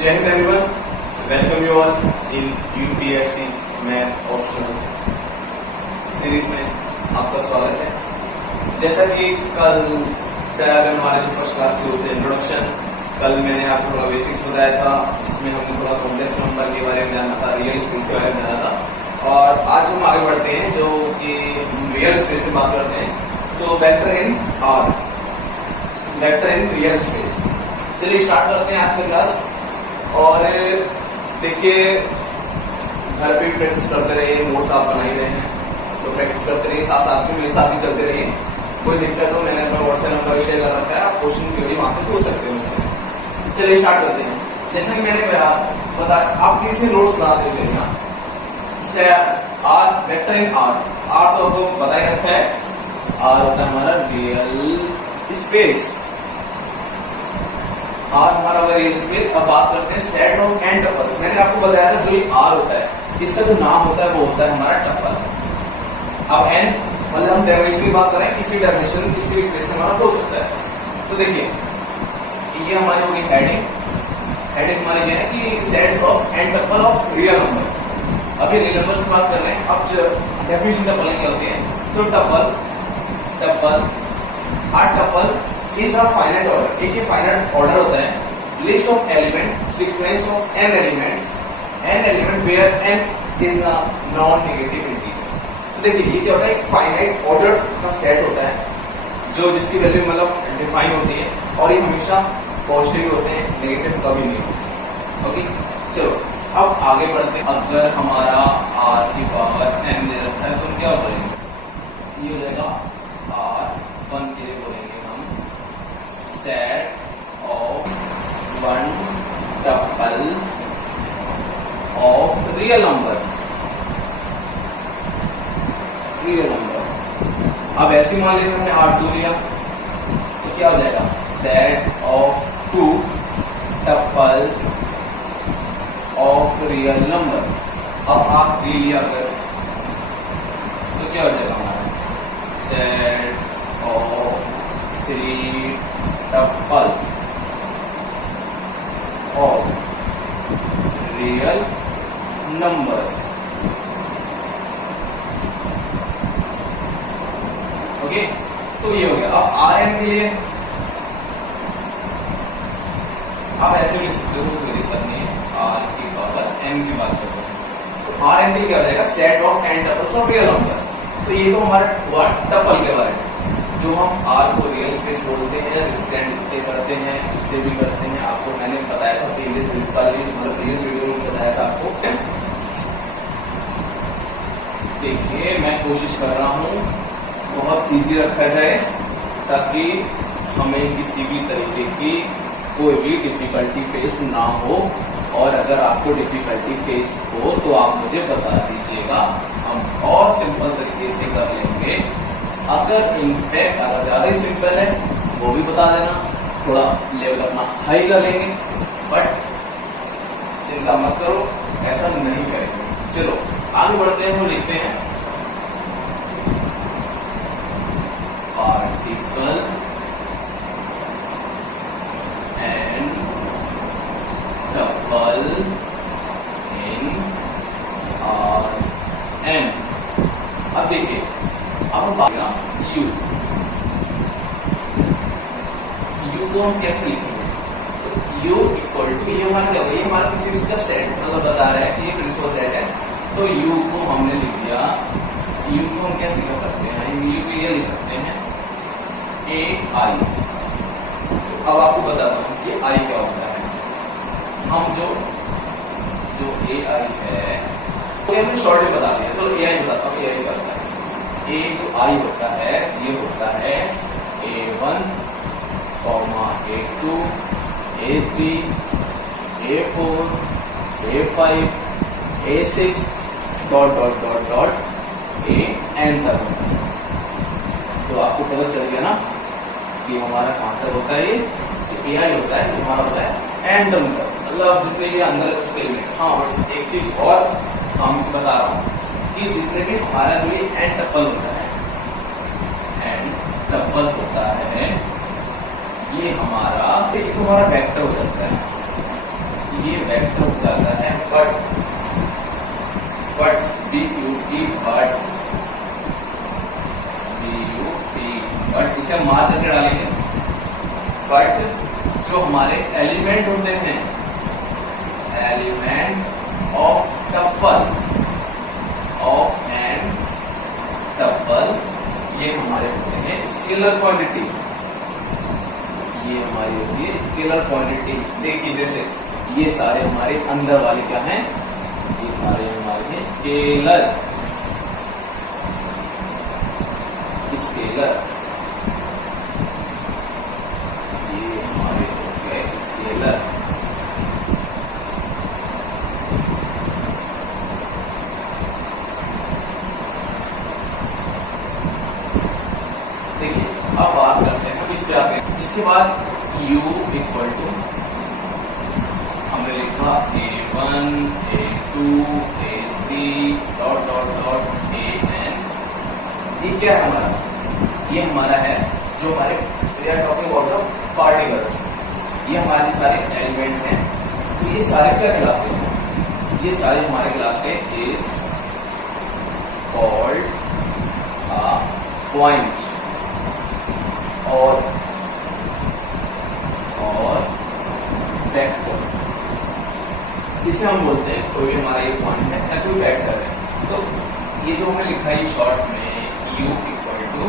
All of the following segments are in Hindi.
जय Hind everyone, welcome you all in UPSC math optional series में आपका स्वागत है। जैसा कि कल हमारे जो फर्स्ट क्लास के होते हैं इंट्रोडक्शन, कल मैंने आपको थोड़ा बेसिक्स बताया था, जिसमें हमने थोड़ा कॉम्प्लेक्स नंबर के बारे में जाना था, रियल स्पेस के बारे में जाना था। और आज हम आगे बढ़ते हैं जो कि रियल स्पेस से बात करते हैं। तो vector in are, vector in real space. चलिए स्टार्ट करते हैं आज का क्लास। और देखिए, घर पे भी प्रैक्टिस करते रहिए, नोट्स आप बना ही रहे हैं तो प्रैक्टिस करते रहिए, साथ साथ में मेरे साथ ही चलते रहिए। कोई दिक्कत हो, मैंने अपना व्हाट्सएप नंबर शेयर कर रखा है, आप क्वेश्चन की वहाँ से पूछ सकते हो मुझसे। चलिए स्टार्ट करते हैं। जैसे कि मैंने बताया, आप किसी नोट्स बनाते हो चलिए R, vector in R. R तो आपको पता ही रखा है, आर होता है हमारा रियल स्पेस। आर हमारा रियल स्पेस। अब बात करते हैं सेट ऑफ एन टपल्स। मैंने आपको बताया था जो ये आर होता है, इसका जो नाम होता है वो होता है हमारा टपल। अब एन मतलब हम डायमेंशन की बात करें, किसी डायमेंशन किसी भी स्पेस में हमारा हो सकता है। तो देखिए, ये हमारी होगी हेडिंग। हेडिंग हमारी ये है कि sets of n tuple of real number. अब ये रियल नंबर से बात कर रहे हैं। अब जो डेफिनेशन टपल की होती है, तो tuple a tuple is a finite order. एक फाइनाइट ऑर्डर होता है, list of element, sequence of n element where n is a non negative integer. देखिए ये क्या होता है, एक फाइनाइट ऑर्डर का सेट होता है जो जिसकी वैल्यू मतलब डिफाइन होती है, और ये हमेशा पॉजिटिव होते हैं, नेगेटिव कभी नहीं होते। ओके, चलो अब आगे बढ़ते हैं। अगर हमारा आर की पावर एन दे रखा है तो हम क्या बोलेंगे, ये हो जाएगा R1 के लिए बोलेंगे हम set of one tuple of real number. अब ऐसे मान लीजिए हमने R2 लिया तो क्या हो जाएगा, set of two tuples of real number. अब आप 3 लिया अगर तो क्या हो जाएगा हमारा, set of 3 tuples of real numbers. Okay, तो ये हो गया। अब आर एन के लिए आप ऐसे भी सकते हो, कोई दिक्कत नहीं है। आर की पावर एन की बात करते हैं तो आर एन के लिए क्या हो जाएगा, set of n tuples of real number. तो ये तो हमारा हुआ टपल के बारे में, जो हम आर को रियल स्पेस बोलते हैं, रिप्रेजेंट इससे करते हैं, इससे भी करते हैं। आपको मैंने बताया था प्रीवियस वीडियो में बताया था आपको। देखिए, मैं कोशिश कर रहा हूँ बहुत इजी रखा जाए, ताकि हमें किसी भी तरीके की कोई भी डिफिकल्टी फेस ना हो। और अगर आपको डिफिकल्टी फेस हो तो आप मुझे बता दीजिएगा, हम और सिंपल तरीके से कर लेंगे। अगर इनफैक्ट अगर ज्यादा ही सिंपल है वो भी बता देना, थोड़ा लेवल अपना हाई कर लेंगे, बट चिंता मत करो, ऐसा नहीं करेंगे। चलो आगे बढ़ते हैं। वो लिखते हैं particle and tuple in R n. अब देखिए, अब बात यू को हम कैसे लिखेंगे, तो यू इक्वल टू, ये हमारा क्या होगा, ये हमारा किसी चीज का सेट मतलब बता रहा है कि ये प्रिंसिपल सेट है। तो यू को हमने लिख दिया, यू को हम कैसे कर सकते हैं, यू को ये लिख सकते हैं ए आई। अब आपको बताता हूँ कि आई क्या होता है। हम जो ए आई है तो ये हमने शॉर्ट में बता दिया। चलो ए आई बताता हूँ, ए आई क्या होता है। ए जो आई होता है, ये होता है A1, A2, A3, A4, A5, A6 dot dot dot dot AN तक। तो आपको पता चल गया ना कि हमारा कहां तक होता है। ये AI होता है, हमारा होता है एंड तक, मतलब जितने भी अंदर है उसके लिमिट। हाँ, और एक चीज और हम बता रहा हूँ कि जितने भी हमारा जो ये एंड टपल होता है, एंड टपल होता है, ये हमारा एक हमारा वेक्टर हो जाता है। ये वेक्टर हो जाता है बट BUT बट इसे हम मार करके डालेंगे। बट जो हमारे एलिमेंट होते हैं, element of tuple of n tuple, ये हमारे होते हैं स्केलर क्वांटिटी। ये हमारी होती है स्केलर क्वांटिटी। देखिए जैसे ये सारे हमारे अंदर वाले क्या हैं, ये सारे हमारे हैं स्केलर। स्केलर ये हमारे हो गए स्केलर। देखिए अब बात करते हैं इस पे आते हैं। इसके बाद U इक्वल टू हमने लिखा A1 A2 A3 dot dot dot AN। ये क्या है हमारा, ये हमारा है जो हमारे we are talking about the particles, ये हमारे सारे एलिमेंट हैं। तो ये सारे क्या कहलाते हैं, ये सारे हमारे क्लास के इज कॉल्ड अ पॉइंट और वेक्टर। इसे हम बोलते हैं कोई हमारा ये पॉइंट है या कोई वेक्टर है। तो ये जो हमने लिखा है शॉर्ट में U इक्वल टू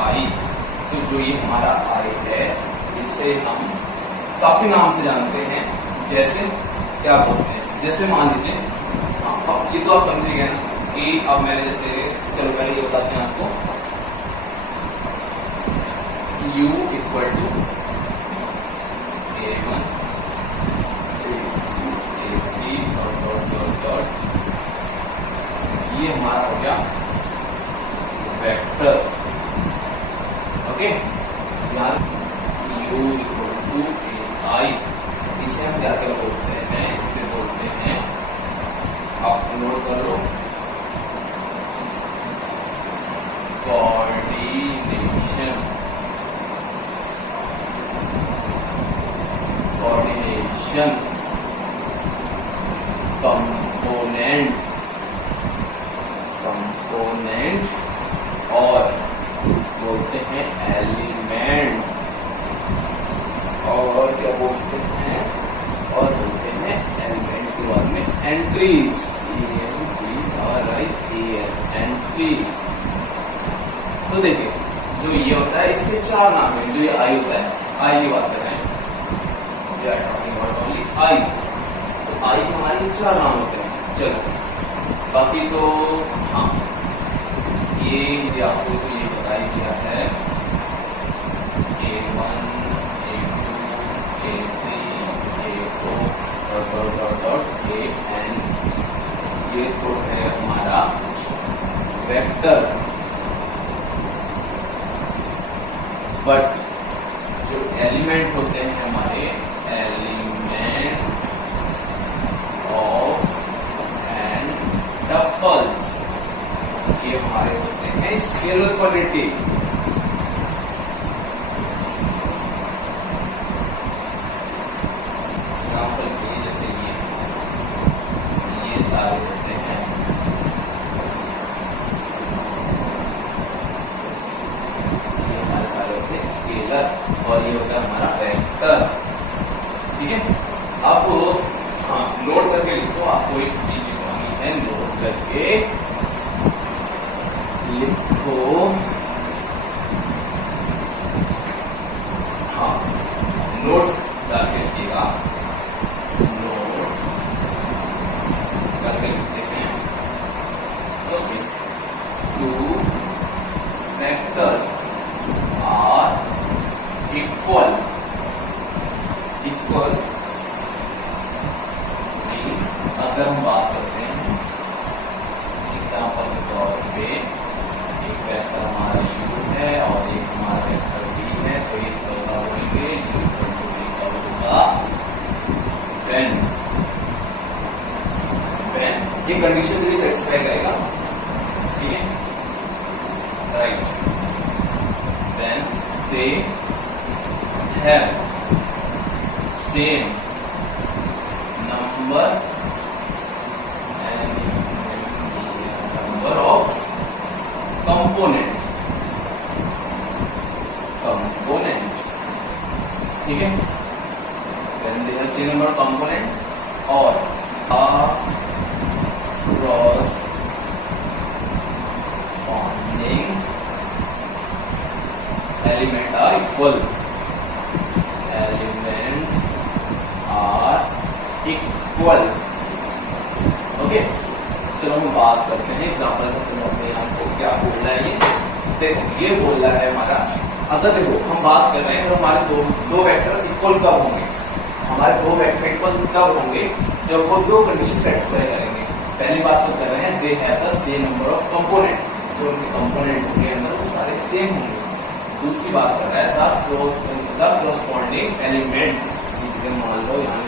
आई, तो जो ये हमारा आई है इसे हम काफी नाम से जानते हैं। जैसे क्या बोलते हैं, जैसे मान लीजिए अब ये तो आप समझिए गए ना कि अब मैंने जैसे चलो पहले ये बताते हैं आपको U equal to A1 A2 A3 dot dot dot dot, ये हमारा हो गया वेक्टर। ओके, यहाँ U इक्वल टू AI, इसे हम क्या क्या बोलते हैं, इसे बोलते हैं, आप नोट कर लो, कोऑर्डिनेशन। कोऑर्डिनेशन कंपोनेंट, कंपोनेंट और बोलते हैं एलिमेंट, और क्या बोलते हैं, और बोलते हैं एलिमेंट के बाद में एंट्रीज, एंट्रीज। तो देखिए जो ये होता है इसके चार नाम है। जो ये आई होता है, आई की बात कर रहे हैं, we are talking about only I. तो आई हमारे चार नाम होते हैं। चलो बाकी तो हाँ, ये आपको तो ये बता ही दिया है, A1 A2 A3 A4 dot dot dot AN, ये तो है हमारा वेक्टर। बट जो एलिमेंट होते हैं हमारे, एलिमेंट ऑफ एन टप्पल्स, ये हमारे होते हैं स्केलर क्वांटिटी। एग्जाम्पल के लिए जैसे ये सारे होते हैं स्केलर, और ये होता है हमारा वेक्टर। ठीक है, आप हाँ नोट करके लिखो, आपको एक चीज लिखवानी है, नोट करके लिखो। हाँ नोट करके लिखिएगा, नोट करके लिखते हैं। Okay, two vectors are equal, equal अगर हम बात करते हैं एग्जाम्पल के तौर पे, एक वेक्टर हमारा U है और एक हमारा वेक्टर V है, तो ये दोनों बोलेंगे U होगा व्हेन, व्हेन ये कंडीशन भी सेटिस्फाई करेगा। ठीक है, right, when they have same number of component, ठीक है, सेम नंबर ऑफ कंपोनेंट और corresponding element are equal, elements are equal, okay. चलो हम बात करते हैं एग्जाम्पल का, समझते हैं हमको क्या बोल रहा है ये। देखो ये बोल रहा है हमारा, अगर देखो हम बात कर रहे हैं तो हमारे दो वेक्टर इक्वल कब होंगे, हमारे दो वेक्टर इक्वल कब होंगे, जब वो दो कंडीशन सेटिस्फाई करेंगे। पहली बात तो कर रहे हैं दे have the same number of component, जो उनके कंपोनेंट के अंदर वो सारे सेम होंगे। दूसरी बात कर रहा है था corresponding एलिमेंट, मान लो यहाँ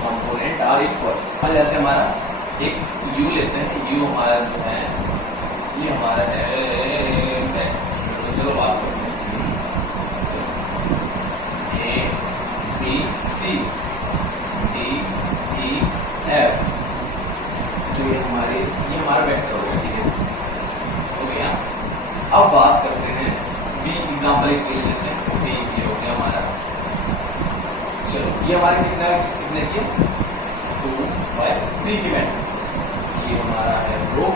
कंपोनेंट आर इक्वल। जैसे हमारा एक यू लेते हैं, यू हमारा जो है ये हमारा है, तो चलो बात करते हैं A B C D E F, जो ये हमारा वेक्टर हो गया, ठीक है, हो गया। अब बात करते हैं बी, एग्जाम्पल एक ले लेते हैं, बी ये हो गया हमारा। चलो ये हमारे कितने की 2/3 की मैट्रिक्स, ये हमारा है रो,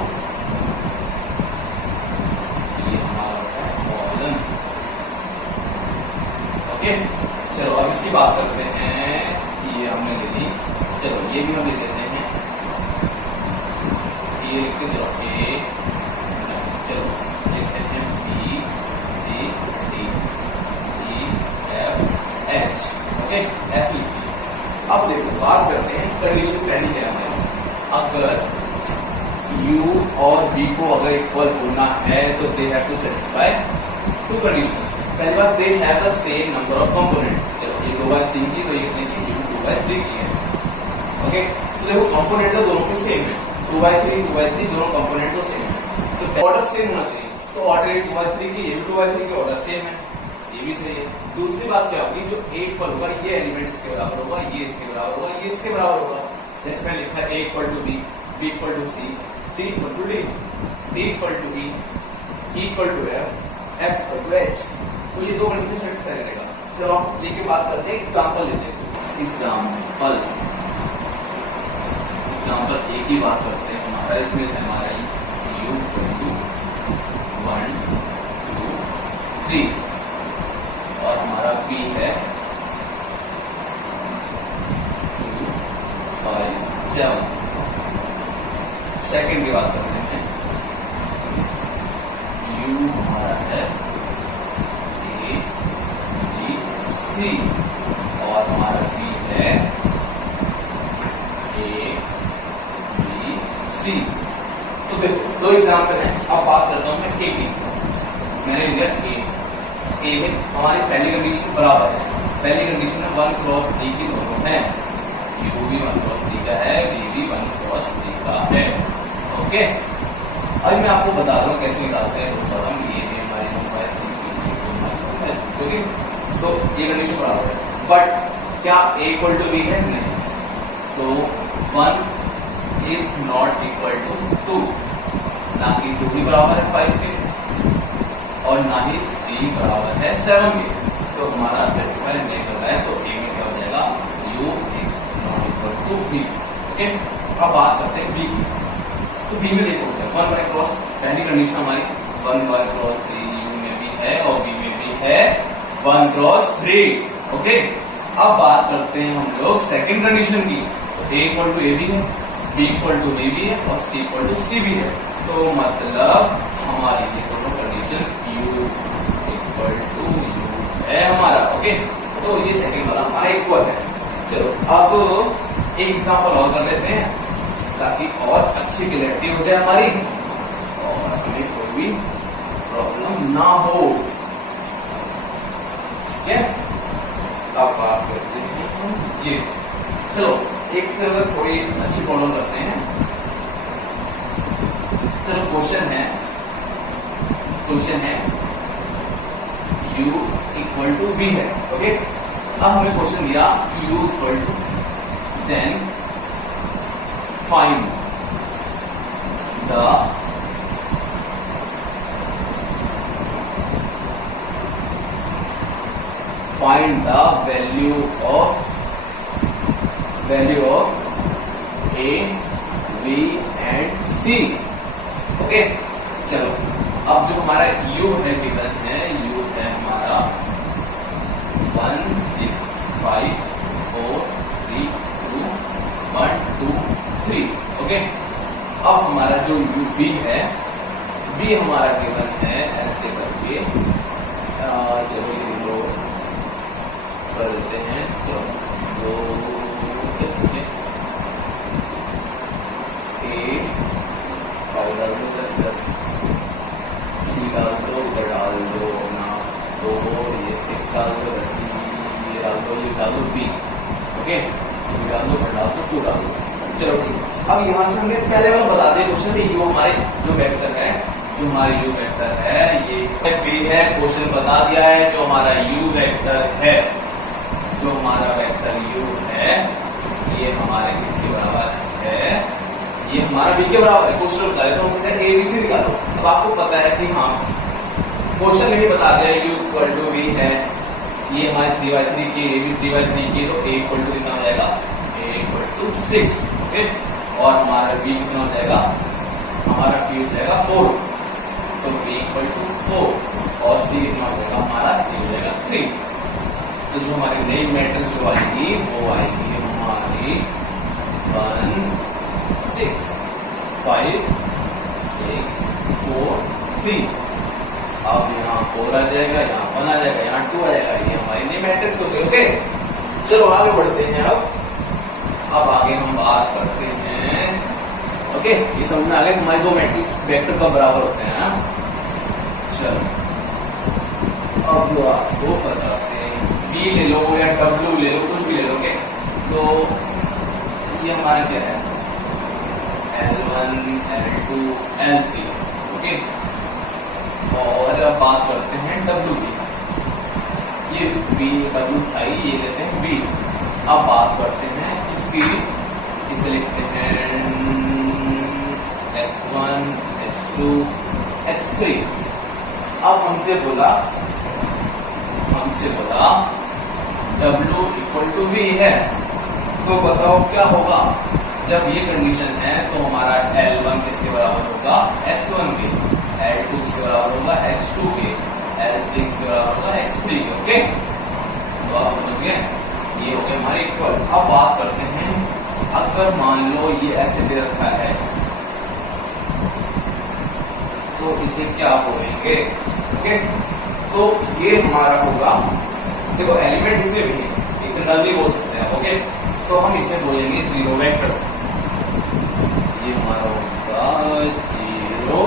ये हमारा है कॉलम, ओके। चलो अब इसकी बात करते हैं, ये हमने ले ली, चलो ये भी हम ले लेते हैं, ये लिखते चलो ए, चलो लिखते हैं B C D E F H, okay, ऐसे लिखिए। अब देखो बात करते हैं कंडीशन पहली क्या है, अगर u और b को अगर इक्वल होना है तो they have to satisfy two conditions. पहली बात, they have the same number of component, चलो ये 2/3 की, तो ये कितने की, 2/3 की है, ओके। तो देखो कंपोनेंट तो दोनों के सेम है, 2/3 दोनों कंपोनेंट तो सेम है, तो ऑर्डर सेम होना चाहिए। तो ऑर्डर 2/3 की, ये भी 2/3 की, ऑर्डर सेम है, ये भी सही है। दूसरी बात क्या होगी, जो ए पर होगा ये एलिमेंट इसके बराबर होगा, ये इसके बराबर होगा, ये इसके बराबर होगा। जैसे मैंने लिखा A equal to B, B equal to C, C equal to D, D equal to E, E equal to F, F equal to H, तो ये दो कंडीशन सेटिस्फाई करेगा। चलो लेके बात करते हैं, एग्जाम्पल लेते हैं, एग्जाम्पल एक ही बात करते हैं हमारा, इसमें हमारा u 1 2 3 और हमारा p है 2 5 7। सेकंड की बात करते हैं, u हमारा है a b c और हमारा p है a b c। तो देखो दो एग्जाम्पल है, अब बात करता हूं मैं a की, मैंने लिया a में हमारी पहली कंडीशन बराबर है, पहली कंडीशन 1x3 की दोनों है, u भी 1x3 का है, v भी 1x3 का है, ओके। अब मैं आपको बता रहा हूँ कैसे निकालते हैं, ये हमारी क्योंकि तो ये कंडीशन बराबर है, बट क्या a इक्वल टू b है, नहीं, तो 1 इज नॉट इक्वल टू 2, ना कि 2 भी बराबर है 5 के और ना ही 3 बराबर है 7 के, तो हमारा सेटिस्फाई नहीं कर रहा है, तो a में क्या हो जाएगा, u is not equal to b, okay. अब बात करते हैं b की, तो b में देखो 1/x, पहली कंडीशन हमारी 1/3 u में भी है और b में भी है 1/3, ओके। अब बात करते हैं हम लोग सेकंड कंडीशन की, तो a इक्वल टू a भी है, b इक्वल टू b भी है और c इक्वल टू c भी है, तो मतलब हमारी ये दोनों condition u equal to u है हमारा, ओके। तो ये सेकंड वाला हमारा इक्वल है। चलो अब एक एग्जांपल और कर लेते हैं ताकि और अच्छी क्लैरिटी हो जाए हमारी और हमें कोई भी प्रॉब्लम ना हो, ठीक है। अब बात करते हैं जी, चलो एक थोड़ी अच्छी प्रॉब्लम करते हैं। चलो क्वेश्चन है u इक्वल टू v है। ओके, अब हमें क्वेश्चन दिया u equal to, then find the value of a, v and c। Okay, चलो अब जो हमारा u है गिवन है, u है हमारा 1 6 5 4 3 2 1 2 3। ओके, अब हमारा जो u v है, v हमारा गिवन है ऐसे करके, चलो ये लो कर देते हैं। चलो दो डाल दो, 10 सी डाल दो, इधर डाल दो ना, तो ये 6 डाल दो, ये डाल दो, ये डाल दो बी। ओके, ये डाल दो, डाल दो 2 डाल दो। चलो ठीक, अब यहाँ से हमने पहले वाला बता दिया क्वेश्चन में, यू हमारे जो वेक्टर है, जो हमारे यू वेक्टर है ये बी है। क्वेश्चन बता दिया है जो हमारा यू वेक्टर है, जो हमारा वेक्टर यू है, ये हमारे किसके बराबर है, ये हमारा v के बराबर है। क्वेश्चन बता रहे तो हम कहते हैं a b c निकालो। अब आपको पता है कि हाँ, क्वेश्चन में ही बता दिया u इक्वल टू v है, ये हमारे 3/3 की, a भी 3/3 की, तो a इक्वल टू कितना हो जाएगा, a इक्वल टू 6। ओके, और हमारा v कितना हो जाएगा, हमारा p हो जाएगा 4, तो v इक्वल टू 4, और c कितना हो जाएगा, हमारा c हो जाएगा 3। तो जो हमारी नई मैट्रिक्स जो आएगी वो आएगी हमारी 1 6 5 6 4 3। अब यहाँ 4 आ जाएगा, यहाँ 1 आ जाएगा, यहाँ 2 आ जाएगा, ये हमारी नई मैट्रिक्स हो गई। ओके, चलो आगे बढ़ते हैं। अब आगे हम बात करते हैं। ओके, ये समझ में आ गया हमारे दो मैट्रिक्स वेक्टर का बराबर होते हैं ना। चलो अब जो आपको बताते हैं, बी ले लो या डब्ल्यू ले लो, कुछ भी ले लो। ओके, तो ये हमारा क्या है, L1 L2 L3। ओके, और अब बात करते हैं W की, ये B W था, ये लेते हैं B। अब बात करते हैं इसकी, इसे लिखते हैं x1 x2 x3। अब हमसे बोला W इक्वल टू V है, तो बताओ क्या होगा। जब ये कंडीशन है तो हमारा L1 किसके बराबर होगा, x1 के, L2 किसके बराबर होगा, x2 के, L3 किसके बराबर होगा, x3 के। ओके, तो आप समझ गए, ये हो गए हमारे इक्वल। अब बात करते हैं, अगर मान लो ये ऐसे दे रखा है तो इसे क्या बोलेंगे। ओके, तो ये हमारा होगा, देखो एलिमेंट इसमें भी है, इसे नल भी बोल सकते हैं। ओके, तो हम इसे बोलेंगे जीरो वेक्टर। ये हमारा होगा जीरो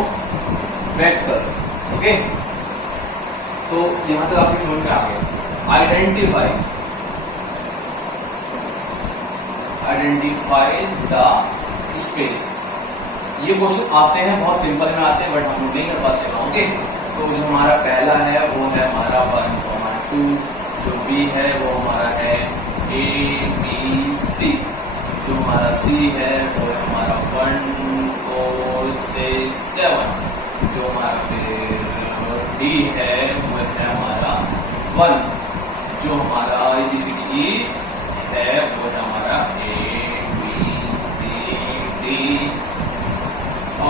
वेक्टर। ओके, तो यहां तक आपकी समझ में आ गया। Identify the space. ये क्वेश्चन आते हैं, बहुत सिंपल में आते हैं, बट हम लोग नहीं कर पाते। ओके, तो जो हमारा पहला है वो है हमारा 1,2, जो बी है वो हमारा है A B C, जो हमारा C है वो है हमारा 1 4 6 7, जो हमारा फिर D है वो है हमारा 1, जो हमारा E है वो है हमारा A B C D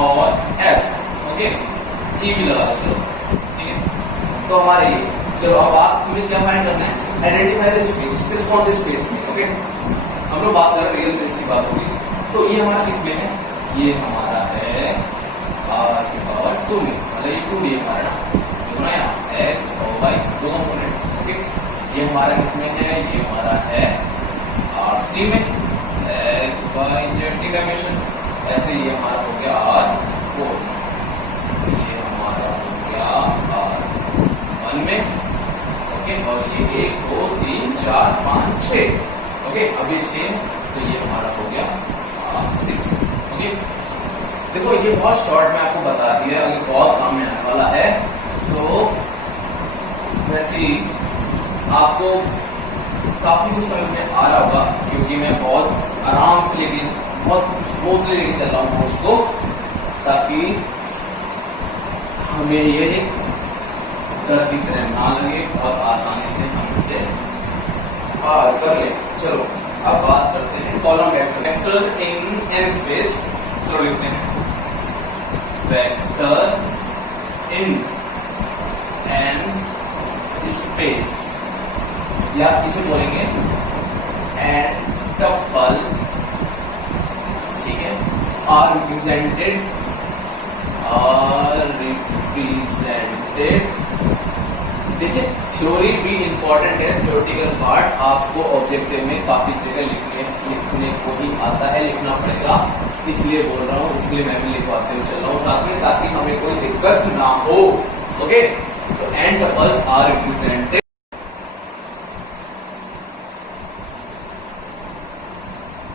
और F। ओके, E भी लगा दो, ठीक है। तो हमारे ये, चलो अब आप तुम्हें क्या फाइंड करना है, आइडेंटिफाई द स्पेस। स्पेस कौन से स्पेस में। ओके, हम लोग बात कर रहे हैं रियल स्पेस की बात होगी, तो ये हमारा किसमें है, ये हमारा है r की पावर 2 में, मतलब ये 2 ये हमारा ना यहाँ x और y दो कंपोनेंट। ओके, ये हमारा किसमें है, ये हमारा है R3 में, x y z की डायमेंशन। ऐसे ये हमारा हो गया R4, ये हमारा हो गया R1 में। ओके, और ये 1 2 3 4 5 6। ओके, अभी 6, तो ये हमारा हो गया 6। ओके, देखो ये बहुत शॉर्ट में आपको बता दिया, अगर बहुत काम में आने वाला है तो वैसे काफी कुछ समझ में आ रहा होगा, क्योंकि मैं बहुत आराम से लेके बहुत स्मूथली लेके चल रहा हूँ उसको, ताकि हमें ये डर की तरह ना लगे और आसानी से हम इसे पार कर ले। चलो अब बात करते हैं column vector in an space. तो लिखते हैं वेक्टर इन एन स्पेस, या इसे बोलेंगे एन टपल, ठीक है, आर रिप्रेजेंटेड देखिए थ्योरी भी इंपॉर्टेंट है, थ्योरेटिकल पार्ट आपको ऑब्जेक्टिव में काफी जगह लिखने को ही आता है, लिखना पड़ेगा, इसलिए बोल रहा हूँ, इसलिए मैं भी लिखवाते हुए चल रहा हूँ साथ में, ताकि हमें कोई दिक्कत ना हो। ओके, तो एन टपल्स आर रिप्रेजेंटेड।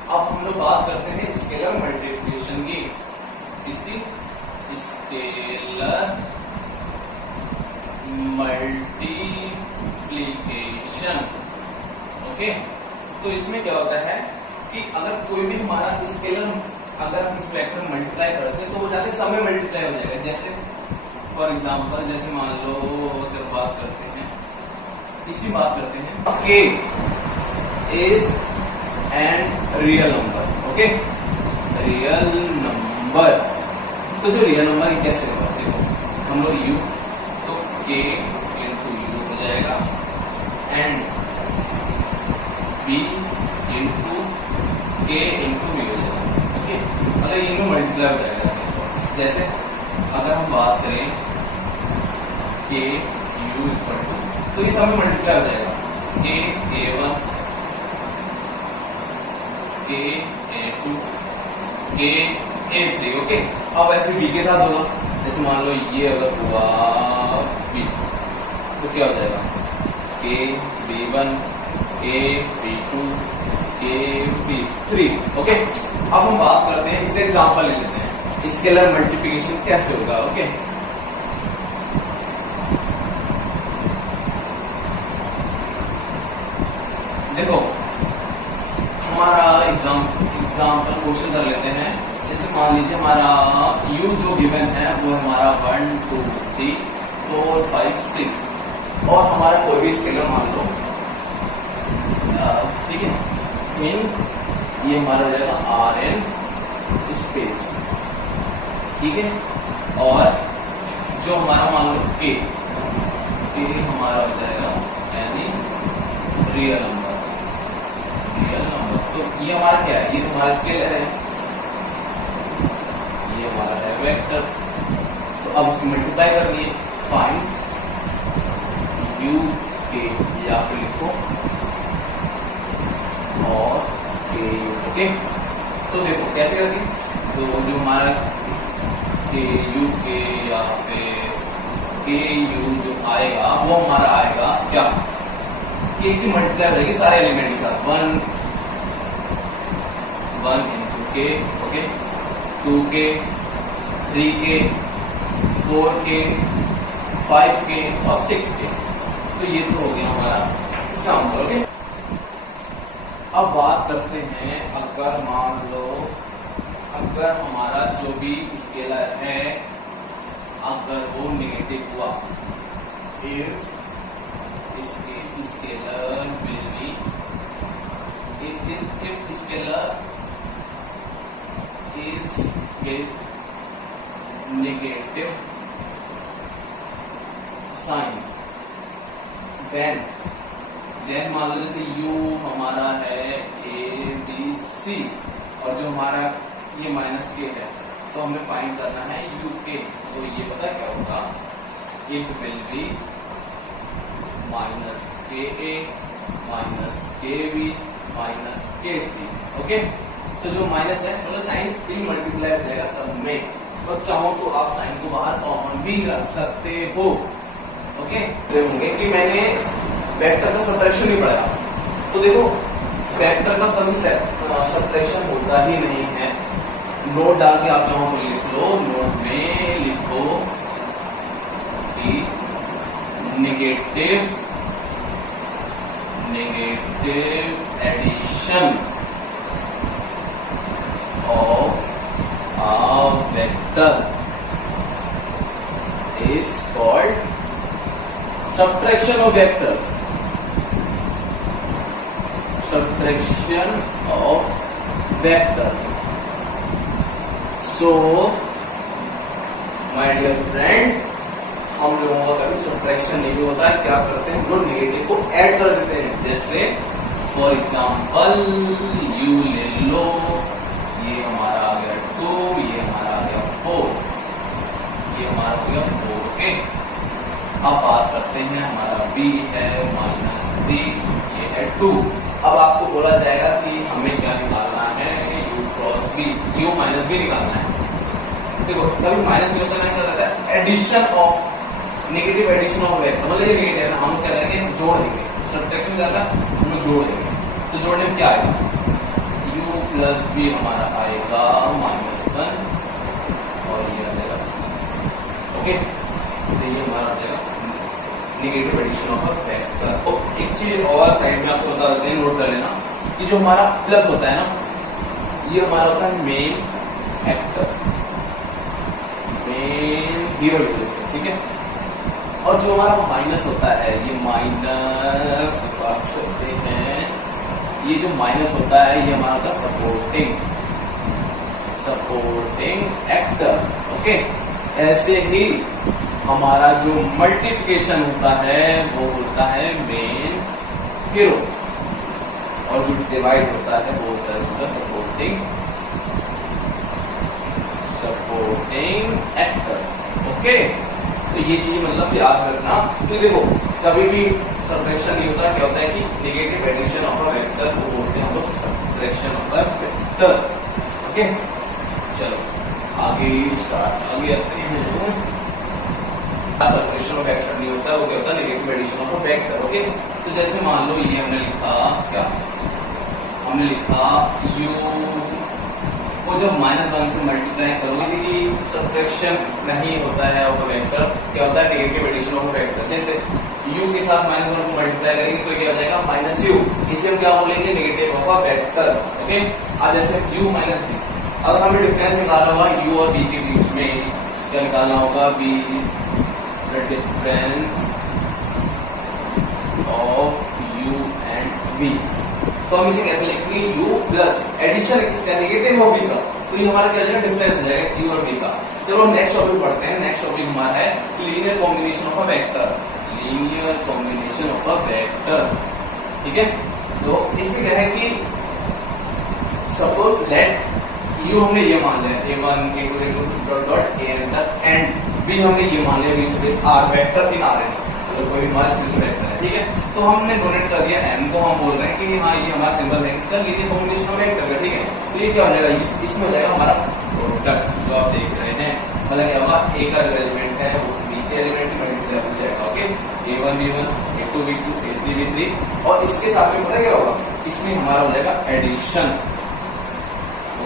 अब हम लोग बात करते हैं स्केलर मल्टीप्लिकेशन की। इसकी स्केलर मल्टीप्लिकेशन। ओके, तो इसमें क्या होता है कि अगर कोई भी हमारा स्केलर, अगर हम इस वेक्टर मल्टीप्लाई करते हैं तो वो जाके सब में मल्टीप्लाई हो जाएगा। जैसे फॉर एग्जांपल, जैसे मान लो जब बात करते हैं, इसी बात करते हैं के is an real number. Okay, real number, तो जो रियल नंबर है कैसे होगा, देखो हम लोग यू, तो के इंटू यू हो जाएगा, एंड बी इंटू के इंटू बी हो जाएगा। ओके, अगर इनमें मल्टीप्लाई हो जाएगा, जैसे अगर हम बात करें के यू इक्वल टू, तो ये सब में मल्टीप्लाई हो जाएगा, के ए1, के ए2, के ए3। ओके, अब ऐसे बी के साथ होगा, जैसे मान लो ये अगर हुआ बी, तो क्या हो जाएगा, के बी1, के बी2, के बी3। ओके, अब हम बात करते हैं, इसका एग्जांपल ले लेते हैं, स्केलर मल्टीप्लिकेशन कैसे होगा। ओके, देखो हमारा एग्जाम्पल क्वेश्चन कर लेते हैं। जैसे मान लीजिए हमारा u जो गिवन है वो हमारा 1 2 3 4 5 6, और हमारा कोई भी स्केलर मान लो, ठीक है, ये हमारा हो जाएगा आर एन स्पेस, ठीक है, और जो हमारा मान लो के हमारा हो जाएगा यानी रियल नंबर। तो ये हमारा क्या है, ये तो हमारा स्केलर है, ये हमारा है वेक्टर। तो अब इसकी मल्टीप्लाई कर लिए, फाइंड यू के, या फिर लिखो और के यू। ओके, तो देखो कैसे करती, तो जो हमारा के यू के या फिर के यू जो आएगा वो हमारा आएगा क्या, के की मल्टीप्लाई हो जाएगी सारे एलिमेंट्स का, 1 इंटू के, ओके, 2 के, 3 के, 4 के, 5 के और 6 के। तो ये तो हो गया हमारा एग्जाम्पल। ओके, अब बात करते हैं, अगर मान लो अगर हमारा जो भी स्केलर है अगर वो नेगेटिव हुआ, if scalar will be if scalar is with negative sign, then मान लो जैसे u हमारा है a b c, और जो हमारा ये माइनस के है, तो हमें फाइंड करना है u k। तो ये पता क्या होगा, it will be माइनस के ए माइनस के बी माइनस के सी। ओके, तो जो माइनस है मतलब साइन स्क्रीन मल्टीप्लाई हो जाएगा सब में, तो चाहो तो आप साइन को बाहर कॉमन भी रख सकते हो। ओके, देखोगे कि मैंने वेक्टर का सब्ट्रैक्शन ही पढ़ाया, तो देखो वेक्टर का कभी सब्ट्रैक्शन होता ही नहीं है। नोट डाल के आप चाहो तो लिख लो, नोट में लिखो कि negative negative addition of a vector is called subtraction of vector. Subtraction of vector. So, my dear friend, हम लोगों का कभी सब्ट्रैक्शन नहीं होता है। क्या करते हैं, हम लोग नेगेटिव को ऐड कर देते हैं। जैसे फॉर एग्जाम्पल यू ले लो, ये हमारा आ गया 2, ये हमारा आ गया 4, ये हमारा हो गया 4। ओके, अब बात करते हैं, हमारा b है -3, ये है 2। अब आपको बोला जाएगा कि हमें क्या निकालना है, u cross b, u minus b निकालना है। देखो कभी माइनस भी होता है, क्या होता है, addition of, negative addition of vector, मतलब ये नेगेटिव है, हम क्या करेंगे, जोड़ देंगे। सब्ट्रैक्शन क्या था, हम लोग जोड़ देंगे। तो जोड़ने में क्या आएगा, u प्लस b हमारा आएगा -1 और ये आ जाएगा 6। ओके, तो ये हमारा आ जाएगा negative addition of a vector. तो एक चीज और साइड में आपको बता देते हैं, नोट कर लेना कि जो हमारा प्लस होता है ना, ये हमारा होता है मेन एक्टर, मेन हीरो, ठीक है। और जो हमारा माइनस होता है, ये माइनस बात करते हैं, ये जो माइनस होता है ये हमारा होता है सपोर्टिंग एक्टर। ओके, ऐसे ही हमारा जो मल्टीप्लिकेशन होता है वो होता है मेन हीरो, और जो डिवाइड होता है वो होता है उसका सपोर्टिंग एक्टर। ओके, तो ये चीज मतलब याद रखना। तो देखो कभी भी सब्ट्रैक्शन नहीं होता, क्या होता है कि negative addition of a vector को बोलते हैं हम लोग subtraction of a vector. Okay, चलो आगे आगे आते हैं। सब्ट्रैक्शन ऑफ वेक्टर नहीं होता, वो क्या होता है, negative addition of a vector. Okay, तो जैसे मान लो ये हमने लिखा, क्या हमने लिखा u को जब -1 से मल्टीप्लाई करोगे कि सब्ट्रैक्शन नहीं होता है ऑफ वेक्टर, क्या होता है, नेगेटिव एडिशन ऑफ वेक्टर। जैसे u के साथ -1 को मल्टीप्लाई करेंगे तो क्या हो जाएगा, -u, इसे हम क्या बोलेंगे, negative of a vector. Okay, अब जैसे u माइनस b, अगर हमें डिफरेंस निकालना होगा u और b के बीच में, क्या निकालना होगा, b the difference of u and b। तो हम इसे कैसे लिखेंगे, u प्लस एडिशन किसका, नेगेटिव ऑफ b का, तो ये हमारा क्या जाएगा, डिफरेंस जाएगा u और b का। चलो नेक्स्ट टॉपिक पढ़ते हैं। नेक्स्ट टॉपिक हमारा है linear combination of a vector, linear combination of a vector. ठीक है, तो इसमें क्या है कि सपोज लेट u हमने ये मान लिया a1 a2 a2 dot an तक, एंड b हमने ये मान लिया स्पेस r, वेक्टर 3 आ रहे हैं, तो कोई हमारा स्पेस वेक्टर है। ठीक है, तो हमने डोनेट कर दिया m को, हम बोल रहे हैं कि हाँ ये हमारा सिंबल है इसका, लीनियर कॉम्बिनेशन ऑफ वेक्टर का। ठीक है, तो ये क्या हो जाएगा, इसमें हो जाएगा हमारा प्रोडक्ट जो आप देख रहे हैं, मतलब क्या होगा, a का एलिमेंट है वो b के एलिमेंट से मल्टीप्लाई हो जाएगा। Okay, a1 b1 a2 b2 a3 b3, और इसके साथ में पता क्या होगा, इसमें हमारा हो जाएगा एडिशन।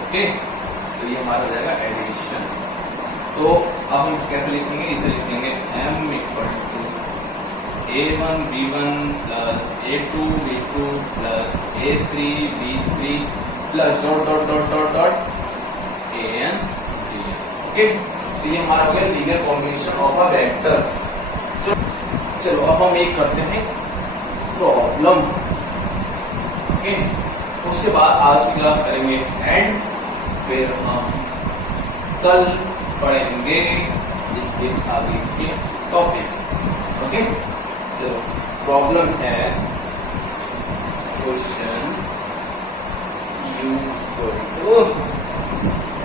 ओके, तो ये हमारा हो जाएगा एडिशन। तो अब हम कैसे लिखेंगे, इसे लिखेंगे m equal to a1 b1 plus a2 b2 plus a3 b3 plus dot dot dot dot dot an bn। Okay, तो ये हमारा हो गया linear combination of a vector. चलो अब हम एक करते हैं प्रॉब्लम। ओके, उसके बाद आज की क्लास करेंगे एंड, फिर हम कल पढ़ेंगे इसके आगे के टॉपिक। ओके, चलो प्रॉब्लम है क्वेश्चन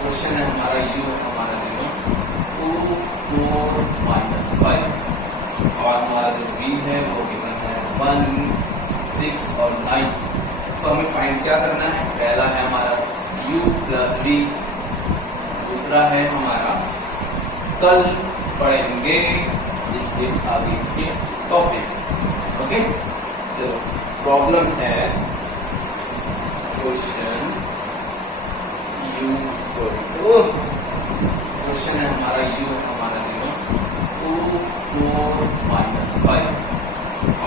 क्वेश्चन है हमारा हमारा 2 4 -5, और हमारा जो b है वो गिवन है 1 6 और 9। तो हमें फाइंड क्या करना है, पहला है हमारा u प्लस b, दूसरा है हमारा कल पढ़ेंगे इसके आगे के टॉपिक। ओके, चलो प्रॉब्लम है क्वेश्चन क्वेश्चन है हमारा हमारा 2 4 -5,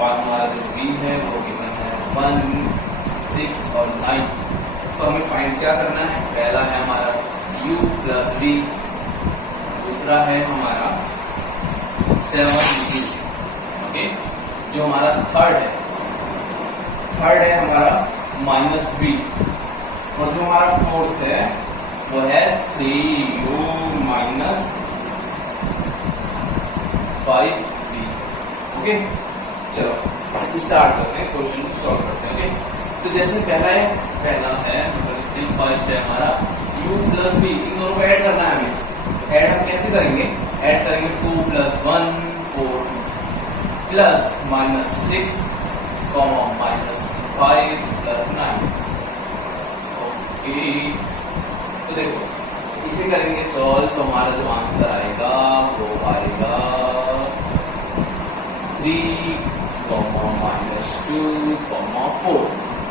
और हमारा जो b है वो गिवन है 1, 6 और 9। तो हमें फाइंड क्या करना है? पहला है हमारा u प्लस v, दूसरा है हमारा 7u। ओके, जो हमारा थर्ड है हमारा -v, और जो हमारा फोर्थ है वो है 3u माइनस 5v। ओके, चलो स्टार्ट करते हैं, क्वेश्चन को सॉल्व करते हैं। ओके, तो जैसे पहला है मतलब फर्स्ट है हमारा u प्लस v, इन दोनों को ऐड करना है हमें। ऐड हम कैसे करेंगे? ऐड करेंगे 2 प्लस 1 4 प्लस -6 -5 प्लस 9। ओके, तो देखो इसे करेंगे सॉल्व, तो हमारा जो आंसर आएगा वो आएगा 3, -2, 4।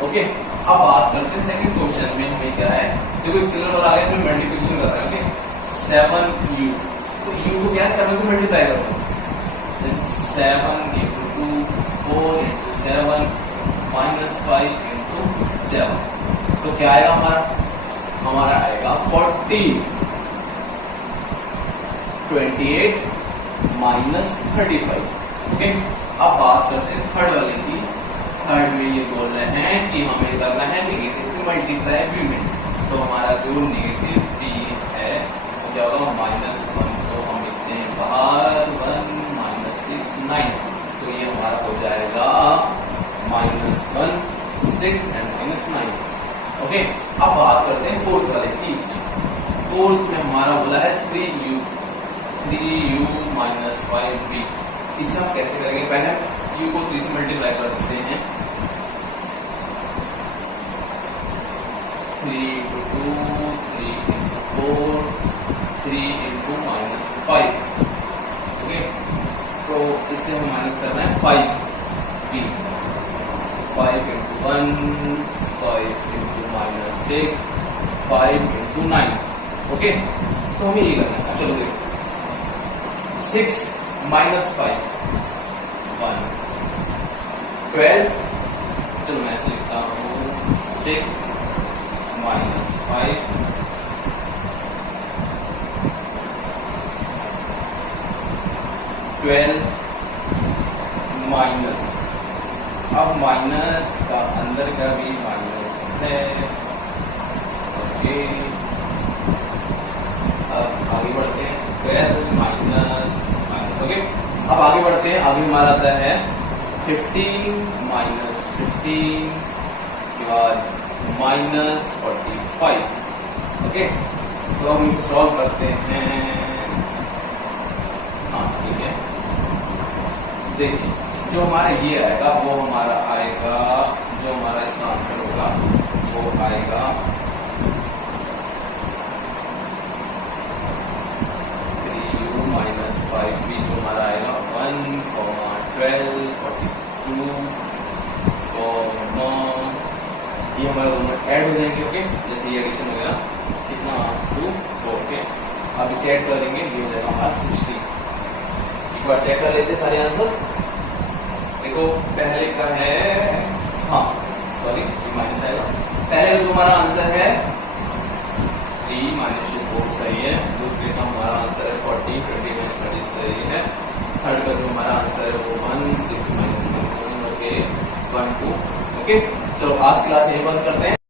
ओके, अब बात करते हैं सेकंड क्वेश्चन में। हमें क्या है, देखो स्केलर आ गया, इसमें मल्टीप्लिकेशन कर रहे हैं। ओके, 7u, तो u को क्या 7 से मल्टीप्लाई करो, 7 into 2 4 into 7 -5 into 7, तो क्या आएगा हमारा आएगा 40, 28 -35। ओके, अब बात करते हैं थर्ड वाले की। थर्ड में ये बोल रहे हैं कि हमें करना है नेगेटिव से मल्टीप्लाई v में, तो हमारा जो नेगेटिव v है वो क्या होगा -1, तो हम लिखते हैं बाहर 1 -6 9, तो ये हमारा हो जाएगा -1 6 एंड -9। ओके, अब बात करते हैं फोर्थ वाले की। फोर्थ में हमारा बोला है 3u माइनस 5v। इसे हम कैसे करेंगे? पहले u को 3 से मल्टीप्लाई कर सकते हैं, 3 into 2 3 into 4 3 into -5। ओके, तो इसे हम माइनस करना है 5v, 5 into 1 5 into -6 5 into 9। Okay, तो हमें ये करना है। चलो देखो 6 -5 1 12, चलो मैं ऐसे लिखता हूँ 6 -5 12 माइनस, अब माइनस का अंदर का भी माइनस है। ओके, अब आगे बढ़ते हैं, 12 माइनस। ओके, अब आगे बढ़ते हैं। आगे हमारा आता है 15 -15 के बाद -45। ओके, तो हम इसे सॉल्व करते हैं। हाँ ठीक है, देखिए जो हमारा ये आएगा वो हमारा आएगा, जो हमारा इसका आंसर होगा वो आएगा 3u माइनस 5v, जो हमारा आएगा 1, 12, 42, ये हमारे दोनों ऐड हो जाएंगे। ओके, जैसे ये एडिशन हो गया कितना 2 4। ओके, अब इसे ऐड कर देंगे, ये हो जाएगा हमारा 60। एक बार चेक कर लेते हैं सारे आंसर। देखो पहले का है, हाँ सॉरी ये माइनस आएगा। पहले का जो हमारा आंसर है 3 -2 4 सही है। दूसरे का हमारा आंसर है 40 20 30 सही है। थर्ड का जो हमारा आंसर है वो 1 6 -1 ओके 1 2। ओके, चलो आज क्लास यही बंद करते हैं।